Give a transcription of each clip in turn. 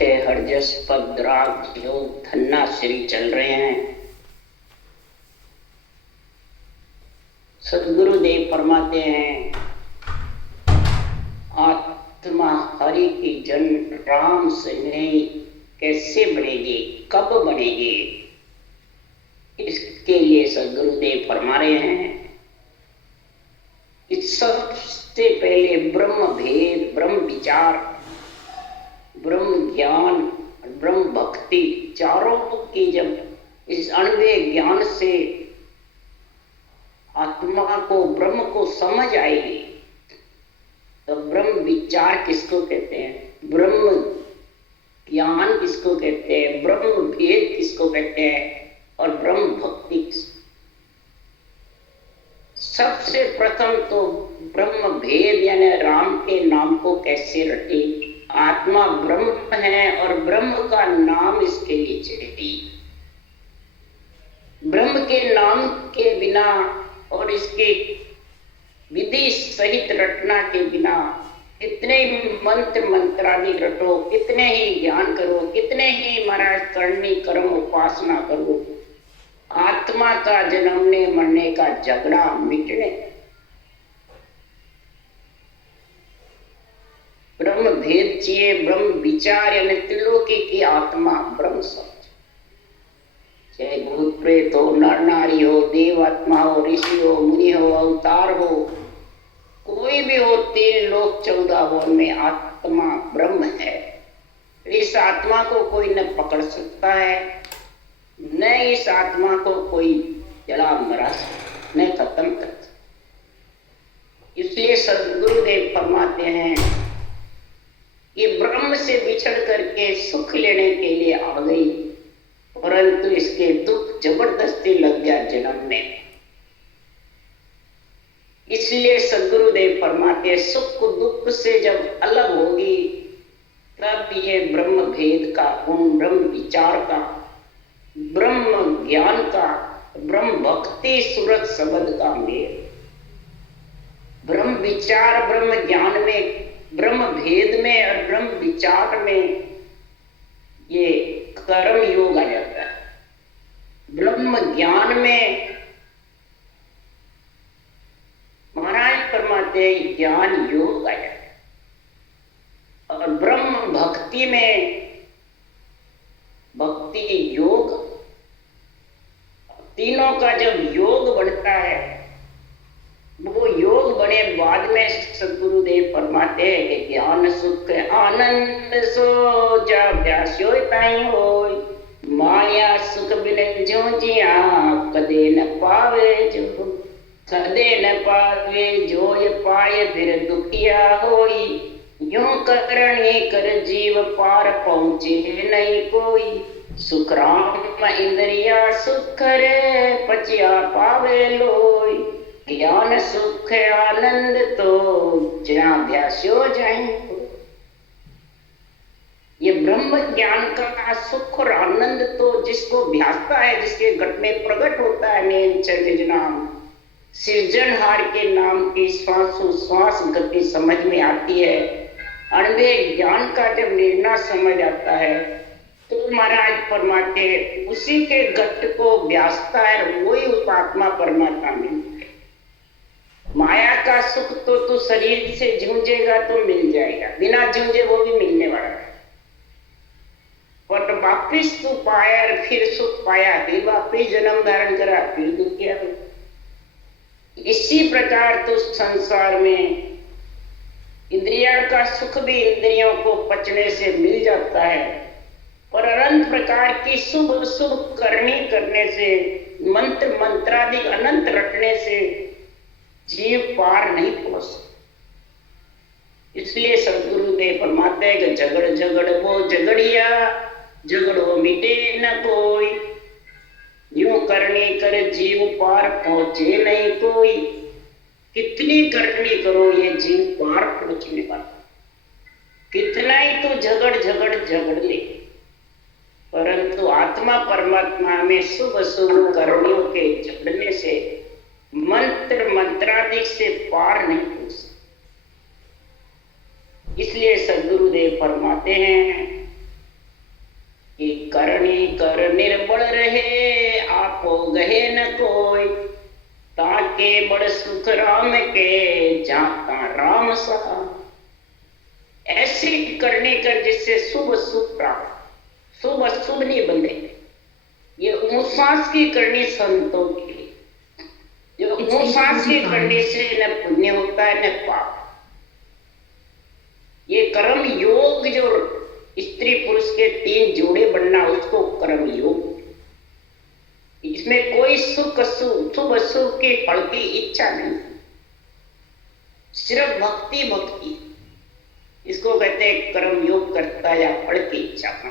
थे हरजस पद राग योग धन्ना श्री चल रहे हैं। सदगुरुदेव फरमाते हैं, आत्मा हरि की जन राम से नहीं कैसे बनेगी, कब बनेगी। इसके लिए सदगुरुदेव फरमा रहे हैं, इस सबसे पहले ब्रह्म भेद, ब्रह्म विचार, ब्रह्म ज्ञान, ब्रह्म भक्ति चारों की जब इस अणुवे ज्ञान से आत्मा को ब्रह्म को समझ आएगी तो ब्रह्म विचार किसको कहते हैं, ब्रह्म ज्ञान किसको कहते हैं, ब्रह्म भेद किसको कहते हैं और ब्रह्म भक्ति सबसे प्रथम तो ब्रह्म भेद यानी राम के नाम को कैसे रटे। आत्मा ब्रह्म है और ब्रह्म का नाम इसके लिए चाहिए। ब्रह्म के नाम के बिना और इसके विधि सहित रटना के बिना कितने ही मंत्र मंत्रादि रटो, कितने ही ज्ञान करो, कितने ही महाराज करनी कर्म उपासना करो, आत्मा का जन्मने मरने का झगड़ा मिटने। ब्रह्म भेद चाहिए, ब्रह्म विचार यानी त्रिलोकी की आत्मा ब्रह्म समझ, चाहे भूत प्रेत हो, नर नारी हो, देव आत्मा हो, ऋषि हो, मुनि हो, अवतार हो, कोई भी हो, 3 लोक 14 भुवन में आत्मा ब्रह्म है। इस आत्मा को कोई न पकड़ सकता है, न इस आत्मा को कोई जला मरा सकता, न खत्म कर सकता। इसलिए सदगुरुदेव फरमाते हैं, ये ब्रह्म से बिछड़ करके सुख लेने के लिए आ गई, परंतु इसके दुख जबरदस्ती लग गया जन्म में। इसलिए सदगुरुदेव फरमाते, सुख दुख से जब अलग होगी तब ये ब्रह्म भेद का गुण, ब्रह्म विचार का, ब्रह्म ज्ञान का, ब्रह्म भक्ति सूरत शब्द का मेल। ब्रह्म विचार ब्रह्म ज्ञान में, ब्रह्म भेद में और ब्रह्म विचार में ये कर्म योग आ जाता है। ब्रह्म ज्ञान में महाराज फरमाते ज्ञान योग आ जाता है और ब्रह्म भक्ति में भक्ति योग, तीनों का जब योग बढ़ता है, वो योग बने बाद में सदगुरुदेव फरमाते हैं कि ज्ञान सुख आनंद सो जाभ्यास्यो ताई होय, माया सुख बिन ज्यों जिया कदे न पावे जो, कदे न पावे जो ये पाए फिर दुखिया होई, यूं करणी कर जीव पार पहुंचे नहीं कोई, सुख राम इंद्रिया सुख रे पचिया पावे लोई, ज्ञान सुख आनंद तो जाभ्यास्यो जाएंगे। ये ब्रह्म ज्ञान का सुख और आनंद तो जिसको अभ्यासता है, जिसके घट में प्रकट होता है नेम चरित नाम, सृजनहार के नाम की श्वासोश्वास गति समझ में आती है, अणुवे ज्ञान का जब निर्णय समझ आता है तो महाराज फरमाते उसी के घट को अभ्यासता है, वही उस आत्मा परमात्मा में। माया का सुख तो तू शरीर से जूझेगा तो मिल जाएगा, बिना जूझे वो भी मिलने वाला है, पर वापिस तू पाया और फिर सुख पाया, फिर वापिस जन्म धारण करा, फिर दुख किया। इसी प्रकार तो संसार में इंद्रिया का सुख भी इंद्रियों को पचने से मिल जाता है, पर अनंत प्रकार की शुभ शुभ करनी करने से, मंत्र मंत्रादि अनंत रटने से जीव पार नहीं पहुंच सकता। इसलिए सदगुरुदेव फरमाते हैं कि झगड़ झगड़ वो झगड़िया, झगड़ो मिटे न कोई, यूं करनी कर जीव पार पहुंचे नहीं कोई। कितनी करनी करो ये जीव पार पहुंचने वाला, कितना ही तो झगड़ ले, परंतु आत्मा परमात्मा में शुभ शुभ करनियों के झगड़ने से, मंत्र मंत्रादि से पार नहीं पहुंच सकता। इसलिए सदगुरुदेव फरमाते हैं के जाता राम सहा। ऐसे करने कर जिससे शुभ शुभ प्राप्त, शुभ अशुभ नहीं बंधे। ये ऊंसास की करनी संतों की, जो ऊंसास की करने से न पुण्य होता है न पाप। ये कर्म योग, जो स्त्री पुरुष के 3 जोड़े बनना, उसको कर्म योग। इसमें कोई सुख अशुभ, शुभ अशुभ के फल की इच्छा नहीं, सिर्फ भक्ति भक्ति। इसको कहते हैं कर्म योग करता या फल की इच्छा का।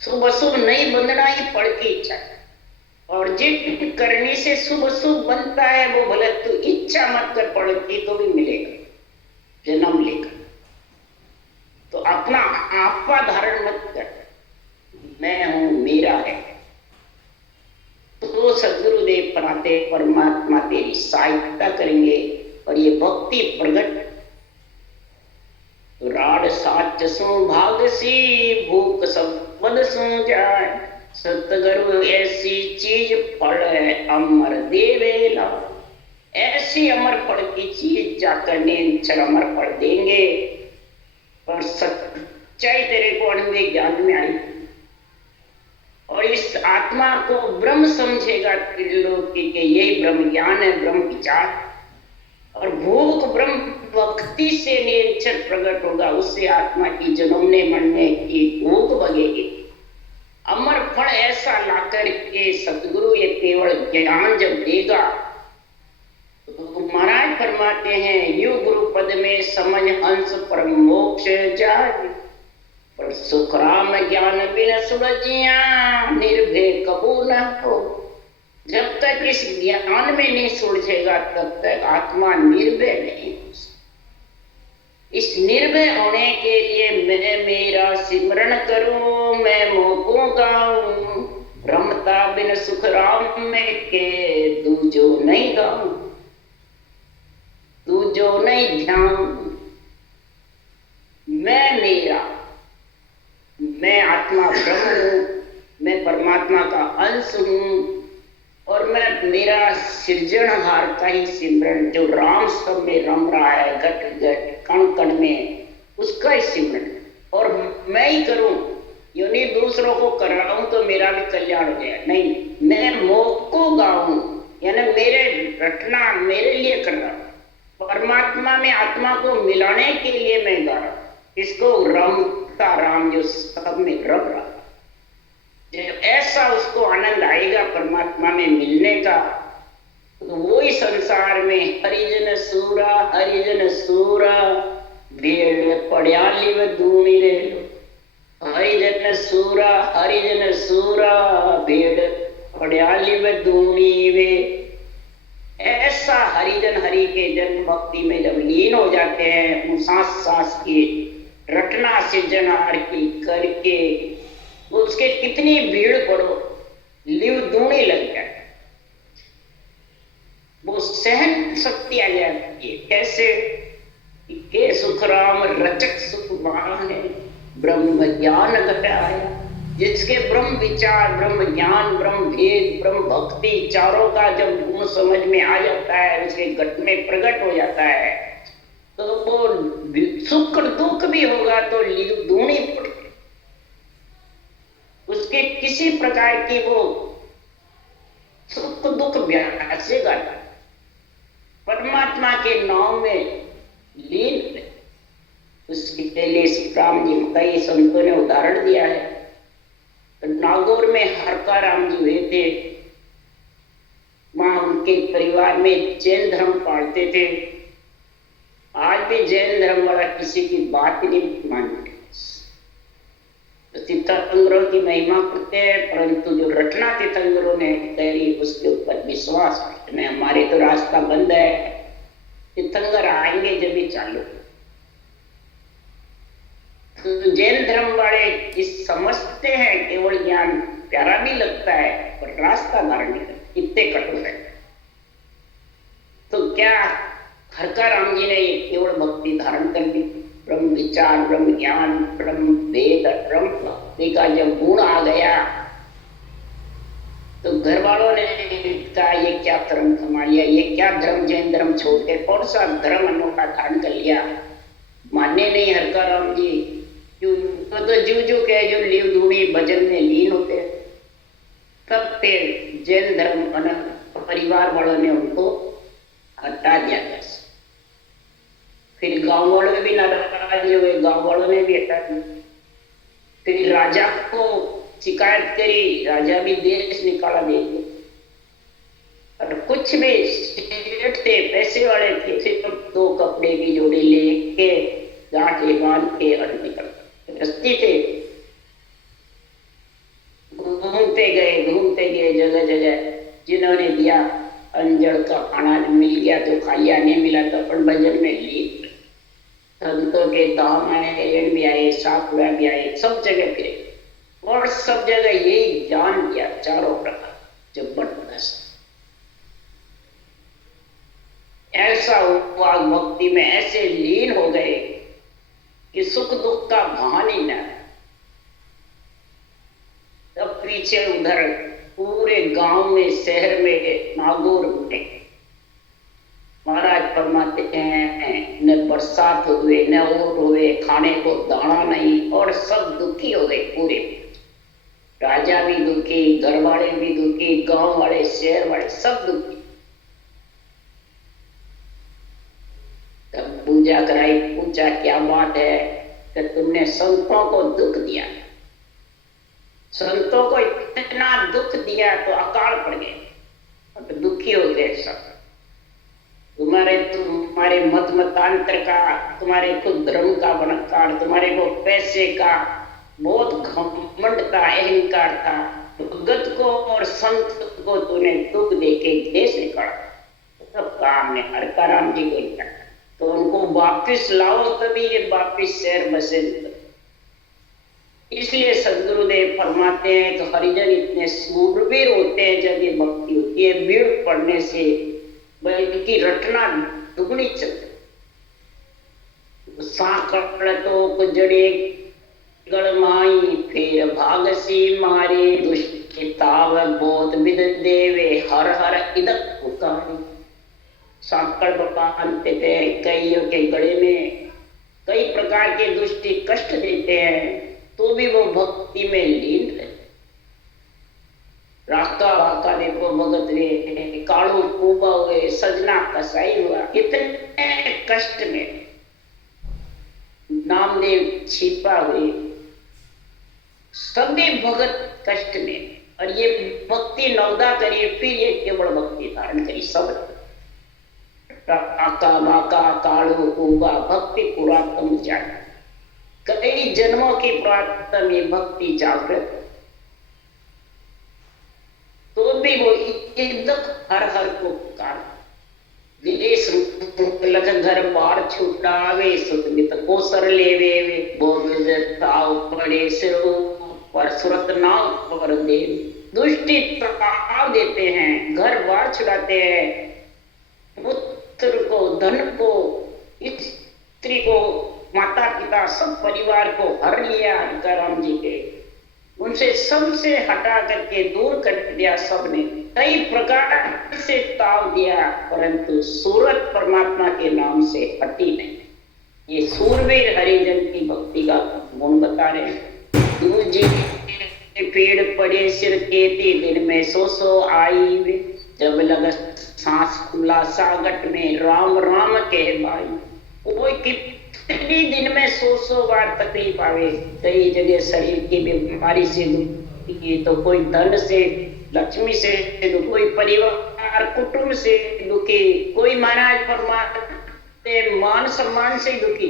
शुभ अशुभ नहीं बंधना ही फल की इच्छा है। और जिन करने से शुभ शुभ बनता है वो भले तू इच्छा मत कर, फल की तो भी मिलेगा, जन्म लेकर। तो अपना आपा धारण मत कर, मैं हूं मेरा है। तो सदगुरुदेव पराते परमात्मा तेरी सहायता करेंगे और ये भक्ति प्रगट। राड साच सो भागसी भूख सब वद सो जाए। सतगुरु ऐसी चीज फल अमर देवेला। ऐसी अमर फल की चीज जाकर निरंतर अमर फल देंगे। और सच्चाई तेरे को अनुभव ज्ञान में आई और इस आत्मा को ब्रह्म समझेगा त्रिलोकी के, यही ब्रह्म ज्ञान है, ब्रह्म विचार। और भूख ब्रह्म भक्ति से निरंतर प्रकट होगा, उससे आत्मा की जन्मने मरने की भूख भगेगी। अमर फल ऐसा लाकर के सतगुरु ये केवल ज्ञान जब देगा तो महाराज फरमाते हैं, यू गुरु पद में समझ हंस पर मोक्ष जाए। पर सुख राम ज्ञान बिन सुरजिया निर्भय कबू न हो। जब तक इस ज्ञान में नहीं सुलझेगा तब तक आत्मा निर्भय नहीं हो। इस निर्भय होने के लिए मैं मेरा सिमरण करूं, मैं मोको गाऊं। रमता बिन सुख राम में के दूजो नहीं गाऊं, दूजो नहीं ध्यान। मैं मेरा, मैं आत्मा ब्रह्म हूं, मैं परमात्मा का अंश हूं और मैं मेरा सृजनहार का ही सिमरन, जो राम सब में रम रहा है, घट घट कण कण में, उसका ही सिमरन। और मैं ही करूं, यानी दूसरों को कराऊं तो मेरा भी कल्याण हो जाए। नहीं, मैं मोको गाऊं, यानी मेरे रटना मेरे लिए कर रहा हूं। परमात्मा में आत्मा को मिलाने के लिए मैं गा रहा हूं। इसको रमता राम, जो सब में रम रहा। जब ऐसा उसको आनंद आएगा परमात्मा में मिलने का, तो वही संसार में हरिजन सूरा भेड़ पड़ियाली व धूमी रे। हरिजन सूरा भेड़ पड़ियाली व धूमी वे। ऐसा हरिजन हरि के जन्म भक्ति में जब लीन हो जाते हैं, उन सांस सांस की रटना सृजनहार की करके, उसके कितनी भीड़ पड़ो, लिव दूनी लग जाए, वो सहन शक्ति आ जाती है। कैसे के सुख राम रचक सुख है, ब्रह्म ज्ञान घटाया। जिसके ब्रह्म विचार, ब्रह्म ज्ञान, ब्रह्म भेद, ब्रह्म भक्ति, चारों का जब गुण समझ में आ जाता है, उसके घट में प्रकट हो जाता है, तो वो सुख दुख भी होगा तो लिव दूनी पड़ती। उसके किसी प्रकार की वो सुख दुख व्यासेगा। परमात्मा के नाम में लीन। उसके लिए राम जी कई संतों ने उदाहरण दिया है। तो नागौर में हरका राम जी हुए थे, वहां उनके परिवार में जैन धर्म पालते थे। आज भी जैन धर्म वाला किसी की बात नहीं मानते, तीर्थंकरों की महिमा करते हैं, परंतु जो रटना तीर्थंकरों ने तैरी उसके ऊपर विश्वास करते हैं। हमारे तो रास्ता बंद है, तीर्थंकर आएंगे जब भी चालू। तो जैन धर्म वाले इस समझते हैं, केवल ज्ञान प्यारा भी लगता है पर रास्ता धारण नहीं करते, इतने कठोर है। तो क्या हरका राम जी ने केवल भक्ति धारण कर दी, ब्रह्म विचार, ब्रह्म ज्ञान, ब्रह्म वेद, ब्रह्म भक्ति का जब गुण आ गया तो घर वालों ने कहा ये क्या धर्म थमा लिया, ये क्या धर्म, जैन धर्म छोड़ के कौन सा धर्म अनोखा धारण कर लिया। माने नहीं हरका राम जी, तो जू जू के जो लिव दूणी भजन में लीन होते, तब फिर जैन धर्म परिवार वालों ने उनको हटा दिया। फिर गांव वालों भी नाराज हुए, गांव वालों ने भी हटा दिया। फिर राजा को शिकायत करी, राजा भी देश निकाला देते। और कुछ भी सेठ थे, पैसे वाले थे, सिर्फ 2 कपड़े की जोड़ी लेके गांठे बांध के और निकल रस्ती थे। घूमते गए जगह जगह, जिन्होंने दिया अंजड़ का खाना मिल गया तो खाया, नहीं मिला तो अपन भजन में ली। संतों के दाम आए, एड़ भी आए, साकुड़ा भी आए, सब जगह फिरे और सब जगह यही ज्ञान दिया चारों प्रकार जबरदस्त। ऐसा हुआ भक्ति में ऐसे लीन हो गए कि सुख दुख का भान ही न। तब पीछे उधर पूरे गांव में, शहर में नागौर में महाराज फरमाते हैं, न बरसात हुए न और हुए, खाने को दाना नहीं, और सब दुखी हो गए पूरे। राजा भी दुखी, घर वाले भी दुखी, गांव वाले, शहर वाले, सब दुखी। तब पूजा कराई, पूछा क्या बात है कि तुमने संतों को दुख दिया, संतों को इतना दुख दिया तो अकाल पड़ गए, तो दुखी हो गए सब। तुम्हारे मत मतांतर का, तुम्हारे खुद धर्म का बनकार, तुम्हारे को पैसे का बहुत घमंड था, अहंकार था, भगत को और संत को तूने दुख देके देश निकाला। तब काम ने हरका राम जी को लिखा, तो उनको वापिस लाओ, तभी ये वापिस शहर बसे। इसलिए सदगुरुदेव फरमाते हैं कि हरिजन इतने सूरवीर होते हैं जब ये भक्ति होती है, भीड़ पड़ने से बल्कि रटना दुगनी चलती। साकड़ तो कुजड़े गड़माई, फिर भागसी मारे, दुष्टाव बहुत विद देवे, हर हर इदक पुकारी। साकड़ बांधते थे, कईयों के गले में कई प्रकार के दुष्टी कष्ट देते हैं, तो भी वो भक्ति में लीन रहते। राका राका देखो भगत रे, कालू कूबा हुए, सजना कसाई हुआ, कितने कष्ट में नामदेव छिपा हुए, सभी भगत कष्ट में। और ये भक्ति नवदा करी, फिर ये केवल भक्ति धारण करी सब। राका बाका कालू कूबा भक्ति पुरातन जान, कई जन्मों की पुरातन ये भक्ति जागृत, तो भी वो एकदम हर हर को पुकार। विदेश लग घर बार छुटावे, सुतमित को सर लेवे, बोल ताव पड़े सिरो पर सुरत नाव पर दे। दुष्टि प्रभाव देते हैं, घर बार छुड़ाते हैं, पुत्र को, धन को, स्त्री को, माता पिता, सब परिवार को हर लिया राम जी के, उनसे सबसे हटा करके दूर कर दिया। सबने कई प्रकार से ताव दिया, परंतु सूरत परमात्मा के नाम से हटी नहीं। ये सूरवीर हरिजन की भक्ति का गुण बता रहे हैं। दूजी पेड़ पड़े सिर केती, दिन में सो आई, जब लग सांस खुला सागट में, राम राम कह भाई। कोई कितनी दिन में 100 बार तकलीफ आवे, कई जगह शरीर की बीमारी से दुखी, तो कोई धन से, लक्ष्मी से दुखी, कोई परिवार कुटुंब से दुखी, कोई महाराज परमात्मा मान सम्मान से दुखी,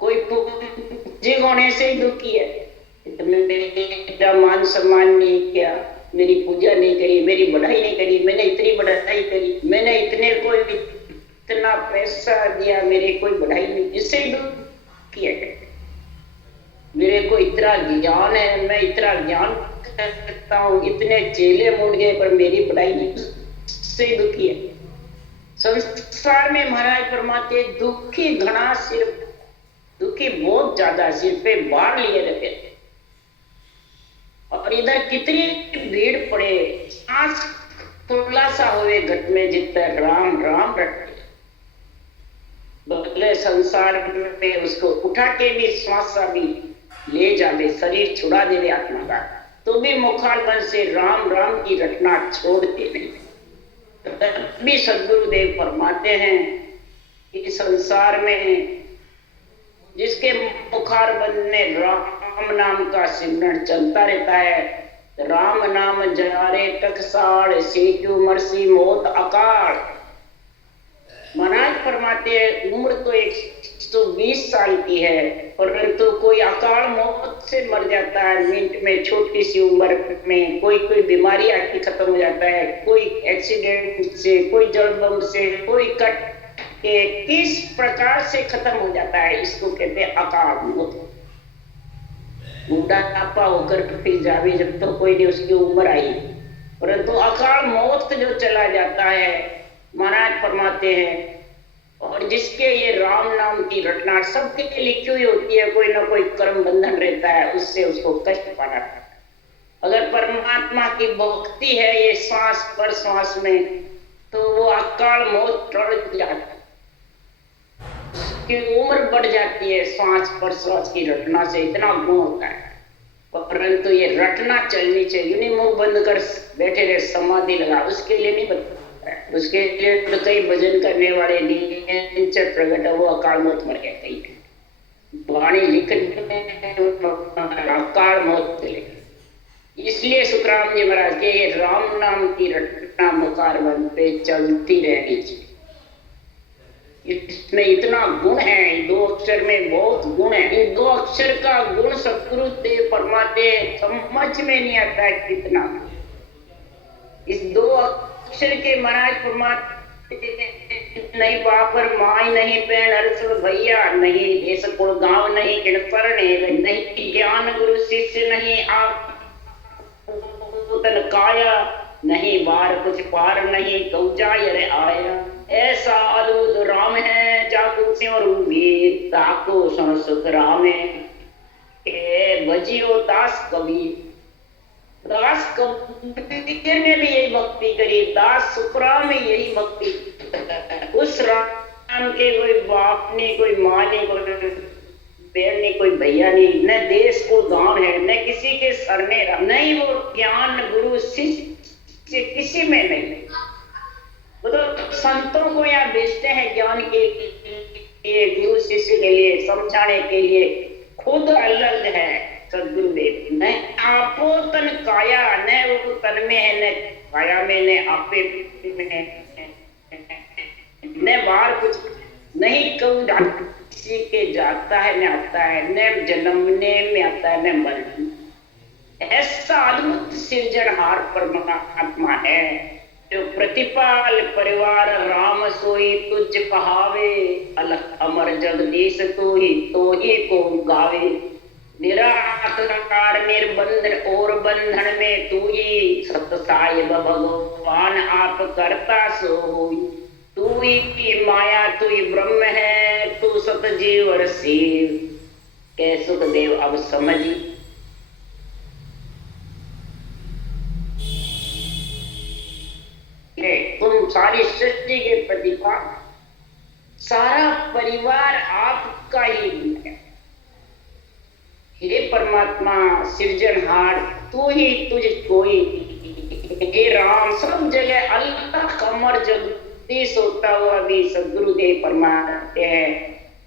कोई पूज्य होने से दुखी है। मेरा मान सम्मान नहीं किया, मेरी पूजा नहीं करी, मेरी बढ़ाई नहीं करी, मैंने इतनी बढ़ाई करी, मैंने इतने को इतना पैसा दिया, मेरे कोई बढ़ाई नहीं, इससे ही दुखी है। मेरे को इतना ज्ञान है, मैं इतना ज्ञान करता हूँ, इतने चेले मुड़ गए, पर मेरी बढ़ाई नहीं, इससे ही दुखी है। संसार में महाराज परमात्मा दुखी घना, सिर्फ दुखी बहुत ज्यादा, सिर पे बाढ़ लिए रहते थे। और इधर कितनी भीड़ पड़े, सांस थोड़ा सा हुए घट में जितना राम राम रटे, बदले संसार में उसको उठा के भी श्वास भी ले जावे, शरीर छुड़ा देवे आत्मा का, तो भी मुखारबंद से राम राम की रटना छोड़ते नहीं। भी सद्गुरुदेव फरमाते हैं कि संसार में जिसके मुखारबंद में राम नाम का सिमरन चलता रहता है, राम नाम जारे टकसाड़ सेतु मरसी मौत अकाल। महाराज फरमाते हैं उम्र तो 120 साल की है, परंतु कोई अकाल मौत से मर जाता है मिनट में, छोटी सी उम्र में कोई बीमारी आके खत्म हो जाता है, कोई एक्सीडेंट से, कोई जल बम से, कोई कट के किस प्रकार से खत्म हो जाता है, इसको कहते हैं अकाल मौत। बूढ़ापा होकर फिर जावे जब तो कोई नहीं उसकी उम्र आई, परंतु अकाल मौत जो चला जाता है, महाराज फरमाते हैं, और जिसके ये राम नाम की रटना सबके लिए लिखी हुई होती है, कोई ना कोई कर्म बंधन रहता है, उससे उसको कष्ट पाना पड़ता है। अगर परमात्मा की भक्ति है ये श्वास पर श्वास में, तो वो अकाल मौत टल जाती है, उसकी उम्र बढ़ जाती है श्वास पर श्वास की रटना से, इतना गुण होता है। परंतु ये रटना चलनी चाहिए, नहीं मुंह बंद कर बैठे रहे समाधि लगा, उसके लिए नहीं बता, उसके लिए तो कई भजन करने वाले नीचे प्रकट, वो अकाल मौत मर गया, कई वाणी लिखने अकाल मौत चले। इसलिए सुखराम जी महाराज के ये राम नाम की रटना मुखारबंद पे चलती रहनी चाहिए। इसमें इतना गुण है, दो अक्षर में बहुत गुण है। इन दो अक्षर का गुण सद्गुरुदेव फरमाते समझ में नहीं आता है कितना। इस दो अक्षर के महाराज फरमाते नहीं बापर माई नहीं पैन अरसुर भैया नहीं देश कुल गांव नहीं किणपर नहीं ज्ञान गुरु शिष्य नहीं आप काया नहीं बार कुछ पार नहीं कौचा रे आया। ऐसा अद्भुत राम है जाको सिमर उम्मीद ताको सुन सुख राम है बजियो दास कबीर। दास कबीर ने भी यही भक्ति करी, दास सुखराम में यही भक्ति। उस राम के कोई बाप नहीं, कोई माँ नहीं, कोई बहन नहीं, कोई भैया नहीं, न देश को गांव है, न किसी के सरने नहीं, वो ज्ञान गुरु शिष्य किसी में नहीं। वो तो संतों को यहाँ भेजते हैं ज्ञान के लिए, गुरु शिष्य के लिए, समझाने के लिए, खुद अलग है सद्गुरुदेव। न आपो तन काया, न वो तन में है, न काया में, न आपे में, न बाहर कुछ नहीं। कब किसी के जाता है न आता है, न जन्मने में आता है न मरने। ऐसा अद्भुत सृजनहार परमात्मा है जो प्रतिपाल परिवार राम सोई तुझ कहावे, अलख अमर जगदीश तो ही को गावे। निराकार निर्बंधन और बंधन में तू ही सत साहिब भगवान आप करता सो होई। तू ही माया तू ही ब्रह्म है तू सत जीव शिव। कै सुखदेव अब समझी। तुम सारी सृष्टि के प्रतिपाल, सारा परिवार आपका ही है। हे परमात्मा सृजनहार तू ही तुझ कोई। हे राम सब जगह अल्लाह अमर जगदीश होता हुआ भी सद्गुरुदेव फरमाते हैं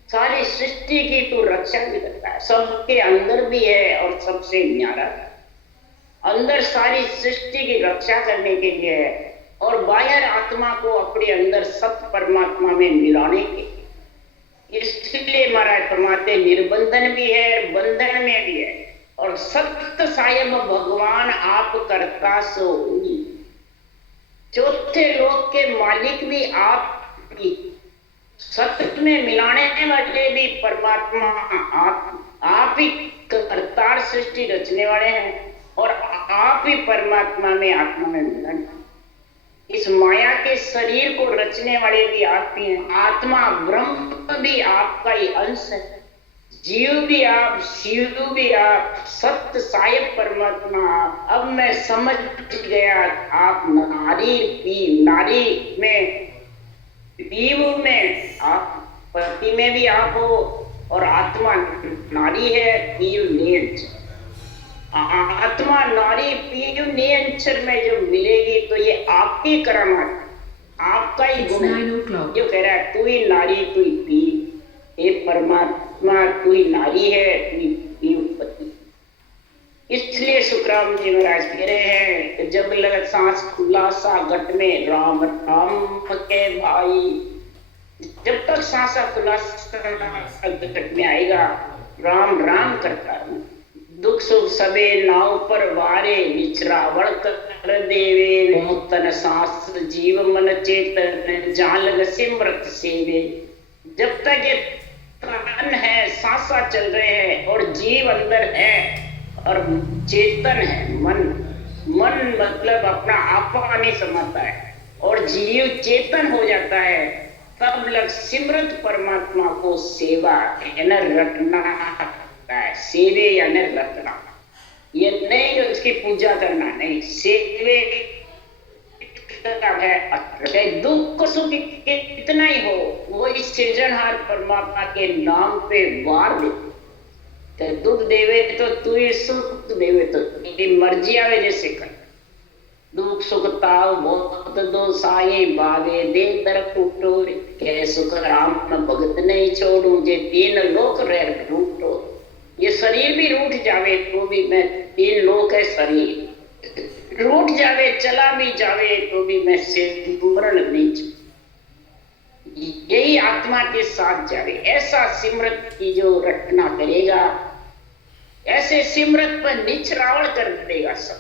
सारी सृष्टि की तू रक्षा भी करता है। सबके अंदर भी है और सबसे न्यारा है। अंदर सारी सृष्टि की रक्षा करने के लिए है और बाहर आत्मा को अपने अंदर सत परमात्मा में मिलाने के। इसलिए महाराज फरमाते निर्बंधन भी है बंधन में भी है और सत्य साहिब भगवान आप करता सो। चौथे लोक के मालिक भी आप ही, सत्य में मिलाने वाले भी परमात्मा आप ही करतार सृष्टि रचने वाले हैं और आप ही परमात्मा में आत्मा में मिलन। इस माया के शरीर को रचने वाले भी आप ही हैं। आत्मा ब्रह्म भी आपका ही अंश है। जीव भी आप, शिव भी आप, सत्य साहिब परमात्मा आप। अब मैं समझ गया, आप नारी में, पीव में आप, पति में भी आप हो, और आत्मा नारी है, पीव नियंत्रण। आत्मा नारी पीव नियंत्रण में जो मिलेगी तो ये आपकी करामात, आपका ही गुण है। जो कह रहा है तू ही नारी तू ही पीव, हे परमात्मा तू ही नारी है तू ही पीव पति। इसलिए सुखराम जी महाराज कह रहे हैं कि जब लग सांस खुलासा घट में राम राम के भाई, जब तक सांसा खुलासा घट में आएगा राम राम करता हूं। दुख सुख सबे नाव पर वारे, निचरावण कर देवे, मोतन सांस जीव मन चेतन, जान सिमरत सेवे। जब तक ये प्राण है, सांसा चल रहे हैं और जीव अंदर है और चेतन है, मन मतलब अपना आपा नहीं समझता है और जीव चेतन हो जाता है, तब लग सिमरत परमात्मा को सेवा यानी रटना है। सेवे यानी रटना, ये नहीं उसकी पूजा करना नहीं, सेवे है। दुख सुख कितना ही हो, वो इस सृजनहार परमात्मा के नाम पे वार दे। दुख देवे तो तू ही, सुख देवे तो तेरी मर्जी आवे जैसे कर। दुख सुख ताव बहुत दो साई बावे, दे दर कूटो के सुख राम भगत नहीं छोड़ू, जे तीन लोक रह रूटो। ये शरीर भी रूठ जावे तो भी मैं, तीन लोक है शरीर, रूठ जावे चला भी जावे तो भी मैं सिमरन नहीं, यही आत्मा के साथ जावे। ऐसा सिमरत की जो रटना करेगा, ऐसे सिमरत पर निचरावण कर देगा सब,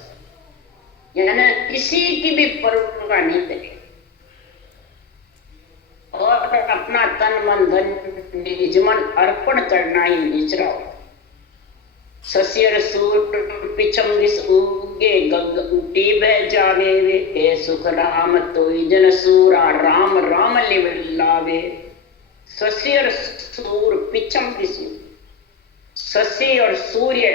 यानी किसी की भी परवाह नहीं करेगा और अपना तन मन धन निजमन अर्पण करना ही निचरावण। सस्यर सूट पिछम दिस उगे, गग उटी बह जावे वे, हे सुख राम तो जन सूरा, राम राम लिव लावे। सस्यर सूर पिछम दिस, शशि और सूर्य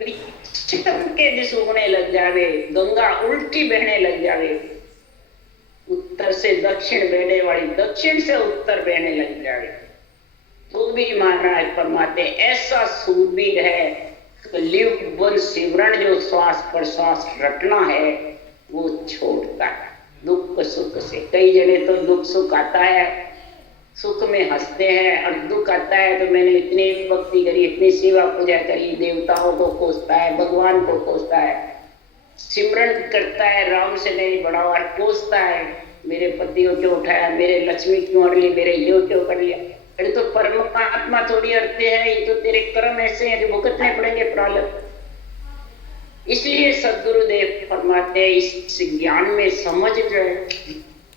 के दिस उगने लग जावे, गंगा उल्टी बहने लग जावे, उत्तर से दक्षिण बहने वाली दक्षिण से उत्तर बहने लग जावे, तो भी मानना है परमात्मा ऐसा सूरवीर है। लिव वन सिमरण जो श्वास प्रश्वास रटना है वो छोड़ता है दुख सुख से। कई जने तो दुख सुख आता है, सुख में हंसते हैं, और दुख आता है तो मैंने इतनी भक्ति करी, इतनी सेवा पूजा करी, देवताओं को कोसता है, भगवान को कोसता है, सिमरन करता है, राम से नहीं बढ़ावा, कोसता है, मेरे पतियों क्यों उठाया, मेरे लक्ष्मी क्यों अड़ ली, मेरे यो क्यों कर लिया। अरे तो परमात्मा थोड़ी अड़ते हैं, ये तो तेरे कर्म ऐसे हैं जो भुगतने पड़ेंगे प्रारब्ध। इसलिए सद्गुरुदेव फरमाते हैं इस ज्ञान में समझ गए।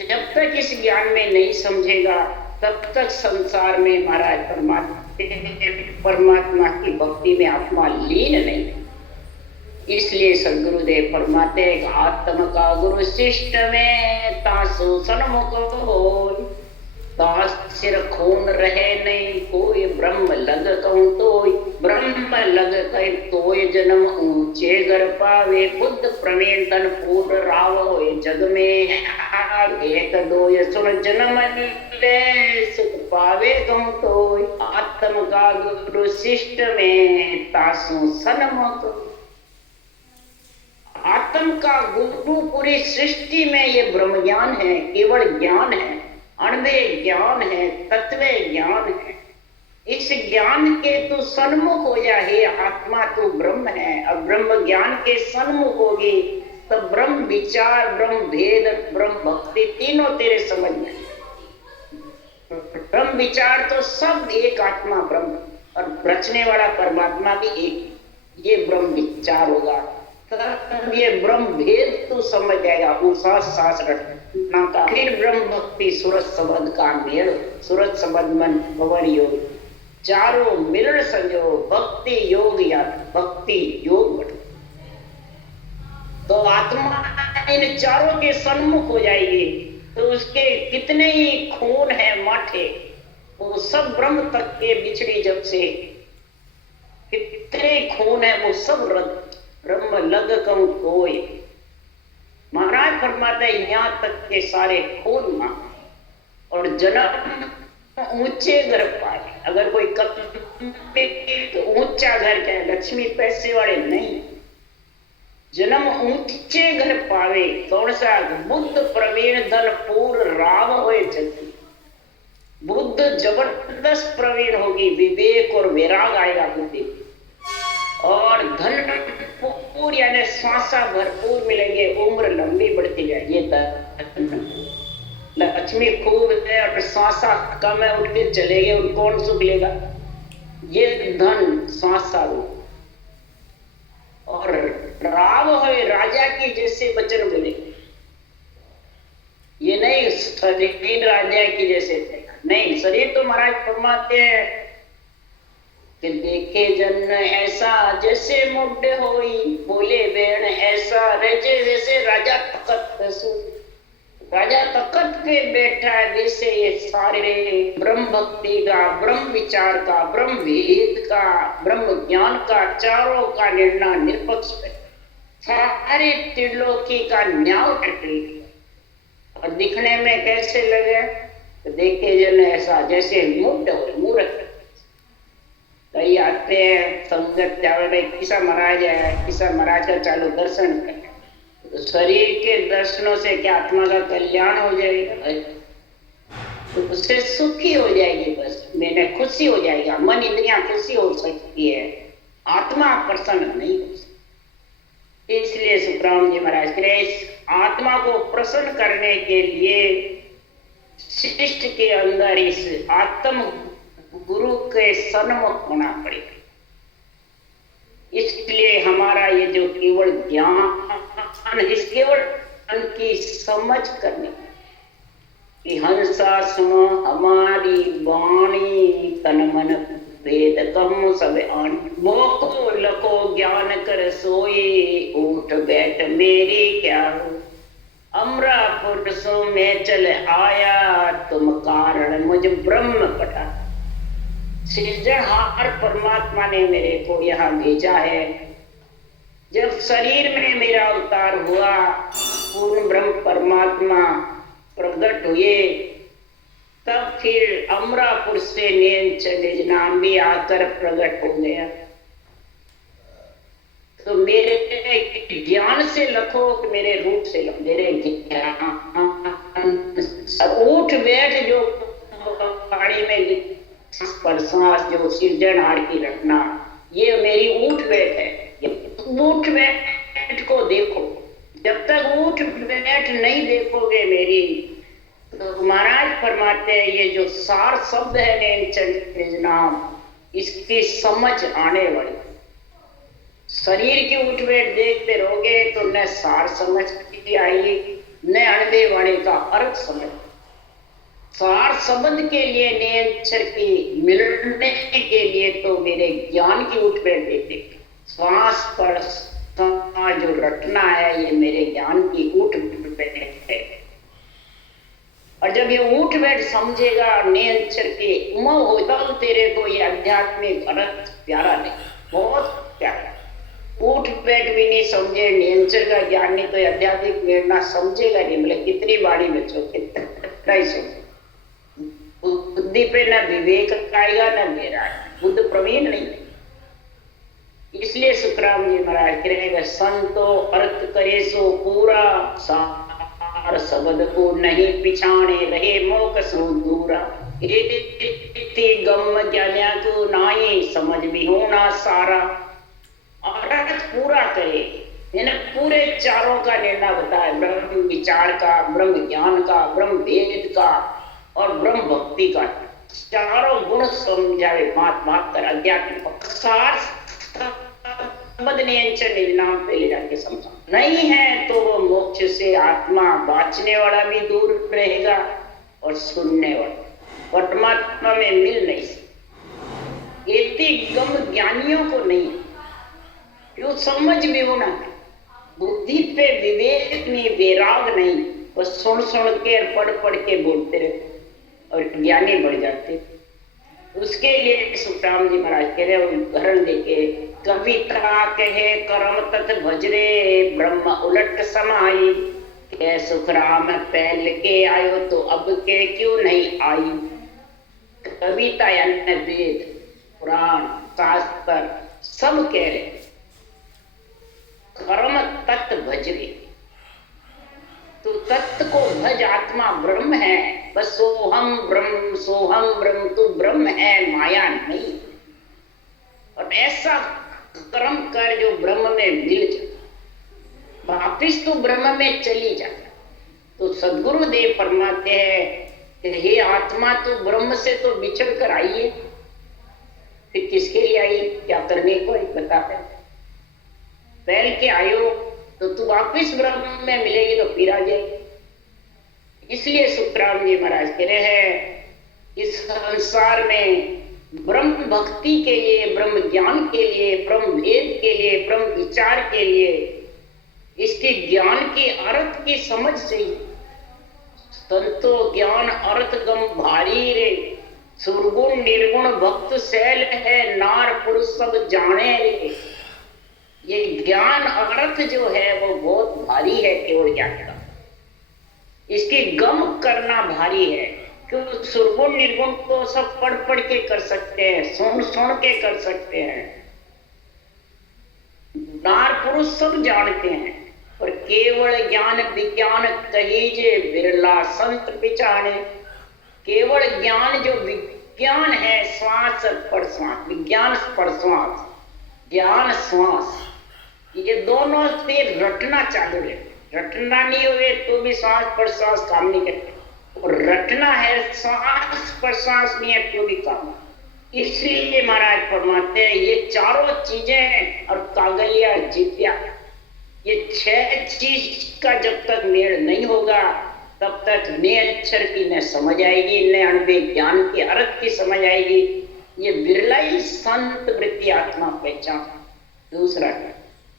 जब तक इस ज्ञान में नहीं समझेगा तब तक संसार में महाराज परमात्मा की भक्ति में आत्मा लीन नहीं। इसलिए सद्गुरुदेव फरमाते हैं आत्म का गुरु शिष्ट में तासु सन्मुख हो, सिर खून रहे नहीं कोई, ब्रह्म लग कहूं तोय, ब्रह्म लग कह तोय जन्म ऊंचे घर पावे, बुद्ध प्रवीण तन पूर्ण राव होए जग में, एक दो ये सुन जन्म ले सुख पावे कहूं तोय। आत्म का गुरु शिष्ट में तासु सन्मुख, आत्म का गुरु पूरी सृष्टि में ये ब्रह्म ज्ञान है, केवल ज्ञान है, अणवे ज्ञान है, तत्वे ज्ञान है। इस ज्ञान के तू सन्मुख हो जा, हे आत्मा तू ब्रह्म है। और ब्रह्म ज्ञान के सन्मुख होगी तो ब्रह्म विचार, ब्रह्म भेद, ब्रह्म भक्ति तीनों तेरे समझ में। ब्रह्म विचार तो सब एक आत्मा ब्रह्म, और रचने वाला परमात्मा भी एक, ये ब्रह्म विचार होगा तब ये ब्रह्म भेद तू समझ जाएगा। उसा सास रटना का, फिर ब्रह्म भक्ति सूरत संबंध का मेल, सूरत संबंध मन भवन योग, चारों मिलन संयोग, भक्ति योग या भक्ति योग। तो आत्मा इन चारों के सन्मुख हो जाएगी तो उसके कितने ही खून है माठे, वो सब ब्रह्म तक के बिछड़ी जब से कितने खून है वो सब रद्द, ब्रह्म लग कम कोई। महाराज फरमाते हैं यहाँ तक के सारे खून मां और जन्म ऊंचे घर पाए। अगर कोई तो ऊंचा घर क्या है, लक्ष्मी पैसे वाले नहीं, जन्म ऊंचे घर पावे। कौन सा? बुद्ध प्रवीण धन पूर राव होए चलती। बुद्ध जबरदस्त प्रवीण होगी, विवेक और वैराग आएगा बुद्धि, और धन पूर यानी श्वासा भरपूर मिलेंगे, उम्र लंबी बढ़ती जाएगी। ये लक्ष्मी खूब है और श्वासा कम है, उठ के चले गए, उनको कौन सुख लेगा? ये धन श्वासा रूप। और राव हो राजा की जैसे वचन बोले, ये नहीं शरीर राजा की जैसे नहीं। शरीर तो महाराज फरमाते हैं कि देखे जन ऐसा जैसे मुड्ढ होई, बोले बेण ऐसा रजे जैसे राजा तखत। राजा तखत पे बैठा है जैसे ये सारे ब्रह्म भक्ति का, ब्रह्म विचार का, ब्रह्म वेद का, ब्रह्म ज्ञान का, चारों का निर्णय निष्पक्ष है, सारे त्रिलोकी का न्याय करके। और दिखने में कैसे लगे? तो देखे जन ऐसा जैसे मुड्ढ हो, मूर्ख। कई आते हैं संगत जावे, किसा महाराज है, किसा महाराज का चालू दर्शन कर। तो शरीर के दर्शनों से क्या आत्मा का कल्याण हो जाएगा? तो उससे सुखी हो जाएगी, बस मैंने खुशी हो जाएगा, मन इंद्रियां खुशी हो सकती है, आत्मा प्रसन्न नहीं हो सकती। इसलिए सुखराम जी महाराज कह रहे आत्मा को प्रसन्न करने के लिए शिष्ट के अंदर इस आत्म गुरु के सन्मुख होना पड़ेगा। इसलिए हमारा ये जो केवल ज्ञान, इस केवल की समझ करने कि हंसा सुनो हमारी वाणी, तन मन वेद कम सब आनी। मोको लको ज्ञान कर सोए, उठ बैठ मेरी क्या हो। अमरापुर सो मैं चल आया, तुम कारण मुझ ब्रह्म पटा। सृजनहार परमात्मा ने मेरे को यहाँ भेजा है। जब शरीर में मेरा अवतार हुआ, पूर्ण ब्रह्म परमात्मा प्रकट हुए, तब फिर अमरापुर से नीलचंद नाम भी आकर प्रकट हो गया। तो मेरे ज्ञान से लखो कि मेरे रूप से लखो, मेरे ज्ञान उठ बैठ जो वाणी में पर सांस जो सृजनहार की रखना, ये मेरी उठ बैठ है। उठ बैठ को देखो, जब तक उठ बैठ नहीं देखोगे मेरी, तो महाराज फरमाते हैं ये जो सार शब्द है नेमचंद नाम, इसकी समझ आने वाली। शरीर की उठ बैठ देखते रहोगे तो न सार समझ की आएगी, न अणबे वाणी का अर्थ समझ। सार संबंध के लिए नेचर की मिलने के लिए तो मेरे ज्ञान की उठ बैठ देते। श्वास पर जो रटना है ये मेरे ज्ञान की उठ बैठ है। और जब ये उठ बैठ समझेगा नेचर के उमव हो, तब तेरे को ये आध्यात्मिक अर्थ प्यारा नहीं, बहुत प्यारा। उठ बैठ भी नहीं समझे, नेचर का ज्ञान नहीं, तो आध्यात्मिक प्रेरणा समझेगा नहीं। मतलब कितनी बाड़ी बच्चों कितना ही समझे, बुद्धि पे न विवेक आएगा न मेरा, बुद्ध प्रवीण नहीं। इसलिए सुखराम जी महाराज कहेगा संतो अर्थ करे सो पूरा, सार शब्द को नहीं पिछाने रहे मोक सो दूरा। गम ज्ञानिया को नाई समझ भी होना सारा। अर्थ पूरा करे, पूरे चारों का निर्णय बताए, ब्रह्म विचार का, ब्रह्म ज्ञान का, ब्रह्म वेद का और ब्रह्म भक्ति का। चारों गुण समझावे, बात बात कर अध्यात्म सार नाम पे ले जाके समझा। नहीं है तो वो मोक्ष से आत्मा बाँचने वाला भी दूर रहेगा और सुनने वाला परमात्मा में मिल नहीं सकता। इतनी गम ज्ञानियों को नहीं, जो समझ भी होना है, बुद्धि पे विवेक नहीं, वैराग नहीं, बस सुन सुन के पढ़ पढ़ के बोलते रहते और ज्ञानी बढ़ जाते। उसके लिए सुखराम जी महाराज कह रहे उदाहरण देके, कविता कहे करम तत् भजरे ब्रह्म उलट समाई, के सुखराम पहल के आयो तो अब के क्यों नहीं आई। कविता यानी वेद पुराण शास्त्र सब कह रहे कर्म तत् भजरे, तो तत्व को भज, आत्मा ब्रह्म है, बस सोहम ब्रह्म, तू ब्रह्म है, माया नहीं। और ऐसा कर्म कर जो ब्रह्म में मिल जाए, वापिस तू ब्रह्म में चली जा। तो सदगुरु देव फरमाते हैं कि हे आत्मा, तू ब्रह्म से तो बिछड़ कर आई है, फिर किसके लिए आई, क्या करने को, एक बता है। पहल के आयो तो तू वापिस ब्रह्म में मिलेगी तो फिर आ जाएगी। इसलिए सुखराम जी महाराज कह रहे हैं, इस संसार में ब्रह्म भक्ति के लिए, ब्रह्म ज्ञान के लिए, ब्रह्म भेद के लिए, ब्रह्म विचार के लिए, इसके ज्ञान के अर्थ की समझ चाहिए। संतो ज्ञान अर्थ गम भारी रे, सुरगुण निर्गुण भक्त शैल है, नार पुरुष सब जाने रे। ये ज्ञान अर्थ जो है वो बहुत भारी है केवल ज्ञान का, इसकी गम करना भारी है। क्यों, सुरगुण निर्गुण को सब पढ़ पढ़ के कर सकते हैं, सुन सुन के कर सकते हैं, नार पुरुष सब जानते हैं, और केवल ज्ञान विज्ञान कहीजे बिरला संत पिछाने। केवल ज्ञान जो विज्ञान है, श्वास पर श्वास, विज्ञान पर श्वास, ज्ञान श्वास, ये दोनों से रटना चालू है। रटना नहीं हुए तो भी श्वास पर श्वास काम नहीं करते, और रटना है, श्वास पर श्वास नहीं है तो भी काम। इसलिए महाराज फरमाते हैं ये चारों चीजें और कागलिया जित्या, ये 6 चीज का जब तक मेल नहीं होगा तब तक न अक्षर की न समझ आएगी, न अणुवे ज्ञान के अर्थ की समझ आएगी। ये बिरला ही संत वृत्ति आत्मा पहचान। दूसरा,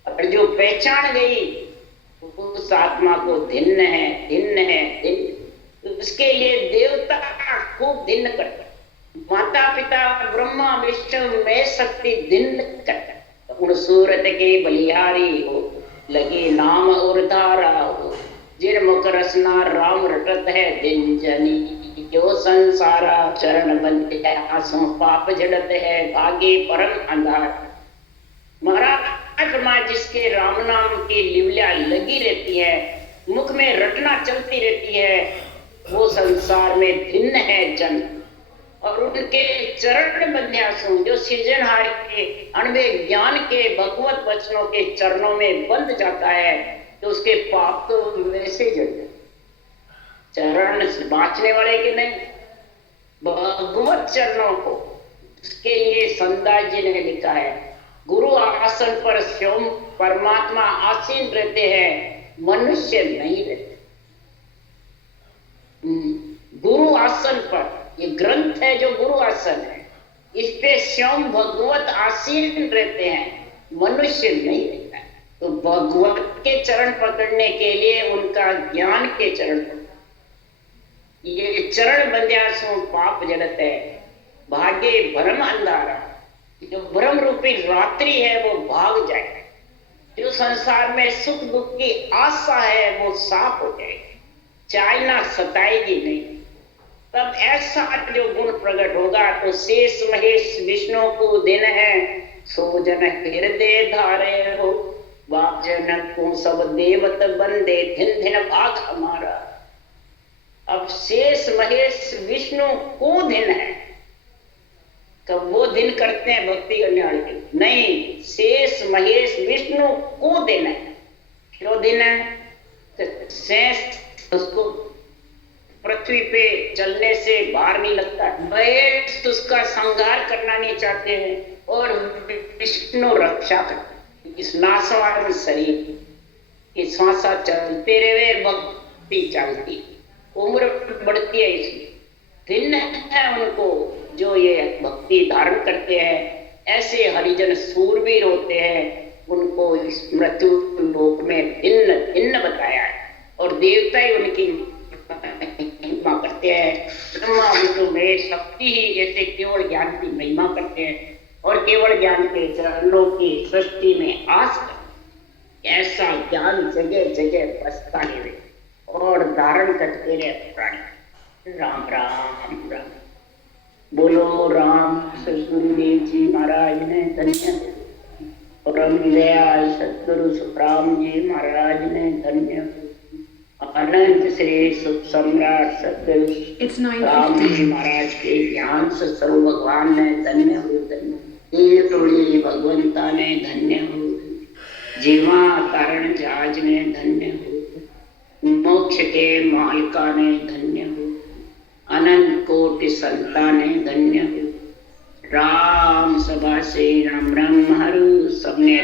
और जो पहचान गई उस आत्मा को धिन्न है, उसके लिए देवता खूब धिन्न करता, माता पिता ब्रह्मा विष्णु में शक्ति धिन्न करता। उन सूरत के बलिहारी हो, लगे नाम और धारा हो, जिन मुख रसना राम रटत है दिन जनी। जो संसारा चरण बंद है, आंसू पाप झड़त है, भागे परम अंधार। महाराज जिसके राम नाम की लिवलिया लगी रहती है, मुख में रटना चलती रहती है, वो संसार में भिन्न है जन। और उनके चरण बंध्यासु जो सृजनहार के अणवे ज्ञान के भगवत वचनों के चरणों में बंध जाता है, तो उसके पाप तो वैसे जड़ जाते। चरण बांचने वाले के नहीं, भगवत चरणों को। उसके लिए संदास जी ने लिखा है, गुरु आसन पर स्वयं परमात्मा आसीन रहते हैं, मनुष्य नहीं रहते। गुरु आसन पर, ये ग्रंथ है जो गुरु आसन है, इस पे स्वयं भगवत आसीन रहते हैं, मनुष्य नहीं रहता है। तो भगवत के चरण पकड़ने के लिए उनका ज्ञान के चरण, ये चरण बंध्यासु पाप जड़त है, भागे भ्रम अंधारा। जो भ्रम रूपी रात्रि है वो भाग जाए, जो संसार में सुख दुख की आशा है वो साफ हो जाएगी, चाइना सताएगी नहीं। तब ऐसा जो गुण प्रकट होगा तो शेष महेश विष्णु को दिन है, सो जन हृदय धारे हो, बाप जन को सब देवत बंदे, धिन धिन भाग हमारा। अब शेष महेश विष्णु को दिन है, तो वो दिन करते हैं भक्ति करने वाले के नहीं, शेष महेश विष्णु को दिन है। क्यों दिन है? तो शेष उसको पृथ्वी पे चलने से बाहर नहीं लगता, महेश उसका संहार करना नहीं चाहते हैं, और विष्णु रक्षा करते। इस नाशवान शरीर की श्वासा चलते रहे, भक्ति चलती, उम्र बढ़ती है। इसलिए भिन्न है उनको जो ये भक्ति धारण करते हैं। ऐसे हरिजन सूरवीर होते हैं, उनको इस मृत्यु लोक में भिन्न भिन्न बताया है, और देवता ही उनकी महिमा करते हैं। ब्रह्मा विष्णु में शक्ति ही जैसे केवल ज्ञान की महिमा करते हैं और केवल ज्ञान के चरणों की सृष्टि में आस कर ऐसा ज्ञान जगह जगह बसता है और धारण करते रहे प्राणी। राम राम राम बोलो राम सदगुरुदेव जी महाराज ने धन्य परम दयाल सदगुरु सुखराम जी महाराज ने धन्य अनंत श्री सुख सम्राट सदगुरु राम जी महाराज के ज्ञान से सर्व भगवान ने धन्य हो धन्य टोली भगवंता ने धन्य हो जीवा कारण जहाज ने धन्य हो मोक्ष के मालिका ने धन्य हो अनंत कोटि संता ने धन्य हो राम सभा से राम राम हरु सबने